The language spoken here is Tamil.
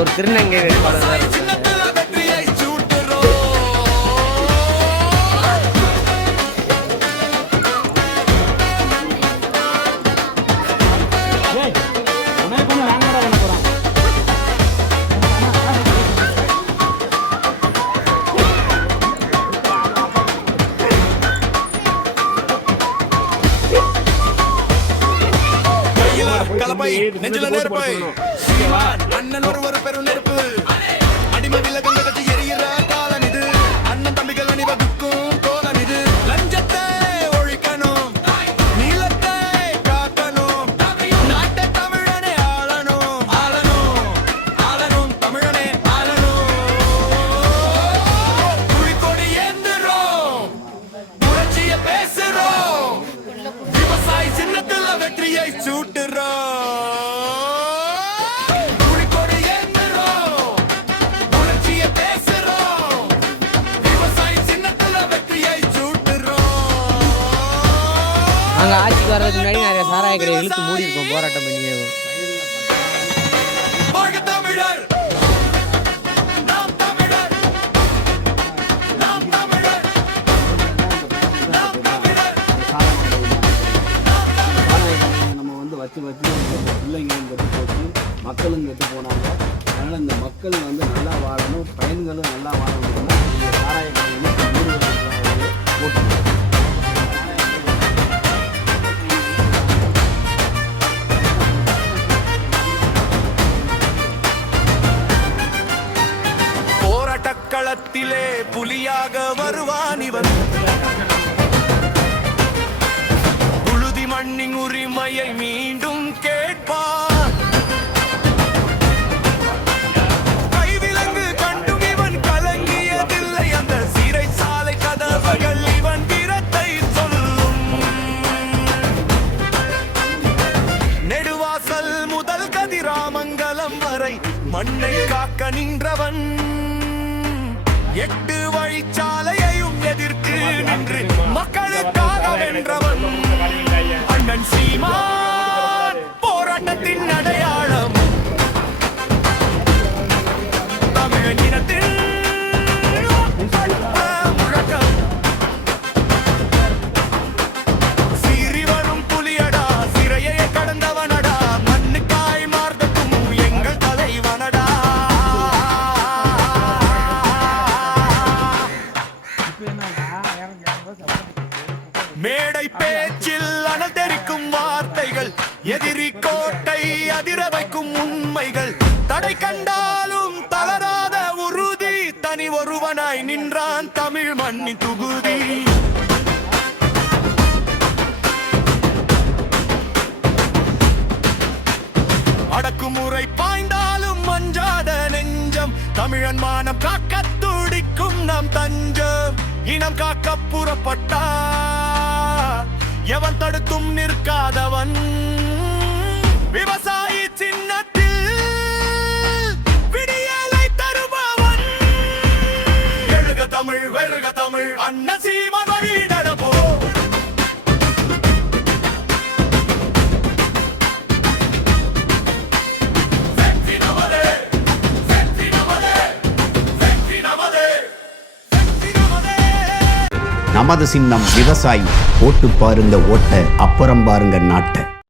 ஒரு திருநங்கை வேட்பாளர் கலப்பை நெஞ்சில நெருப்பை அண்ணன் ஒரு பெரும் நெருப்பு அடிமை விலகந்த கட்சி எரிகிற காலம் இது அண்ணன் தம்பிகள் அணிவகுக்கும் கோலம் இது லஞ்சத்தை ஒழிக்கணும் நீளத்தை காக்கணும் நாட்டை தமிழனே ஆளணும் ஆளணும் ஆளணும் தமிழனே ஆளணும் புலிக்கொடி ஏந்துறோம் புரட்சிய பேசுறோம் விவசாயி சின்னத்துல வெற்றியை சூட்டுறோம் அங்கே ஆட்சிக்கு வர்றதுக்கு முன்னாடி நிறைய சாராய கடையை இழுத்து மூடி இருக்கோம் போராட்டம் பண்ணி. நம்ம வந்து வச்சு பிள்ளைங்களும் கெட்டு போச்சு, மக்களும் கெட்டு போனாங்க. அதனால் இந்த மக்கள் வந்து நல்லா வாழணும், பயன்களும் நல்லா வாழணும்னா இந்த சாராய கடையை போட்டு களத்திலே புலியாக வருவான் இவன் புழுதி மண்ணின் உரிமையை மீண்டும் கேட்பான் கைவிலங்கு கண்டும் இவன் கலங்கியதில்லை அந்த சிறைச்சாலை கதவுகள் இவன் வீரத்தை சொல்லும் நெடுவாசல் முதல் கதிராமங்கலம் வரை மண்ணை காக்க நின்றவன் 8 வழிச்சாலையையும் எதிர்த்து நின்று மக்களுக்காக வென்றவன் அண்ணன் சீமான் போராட்டத்தின் அடையாளம் தமிழ் இனத்தின் முழக்கம் சீறி வரும் புலியடா சிறையை கடந்தவனடா மண்ணுக்காய் மார்தக்கும் எங்கள் தலைவனடா மேடை பேச்சில் அனல் தெரிக்கும் வார்த்தைகள் எதிரி கோட்டை அதிர வைக்கும் உண்மைகள் தடை கண்டாலும் தளராத உறுதி தனி ஒருவனாய் நின்றான் தமிழ் மண்ணின் துகுதி அடக்குமுறை பாய்ந்தாலும் மஞ்சாத நெஞ்சம் தமிழன் மானம் காக்க துடிக்கும் நம் தஞ்சம் இனம் காக்க புறப்பட்டா எவன் தடுத்தும் நிற்காதவன் விவசாயி சின்னத்தில் விடியலை தருபவன் எழுக தமிழ் வெறுக தமிழ் அண்ண சீமன் வழி நடப்போ நமது சின்னம் விவசாயி, ஓட்டு பாருங்க ஓட்ட, அப்புறம் பாருங்க நாட்டை.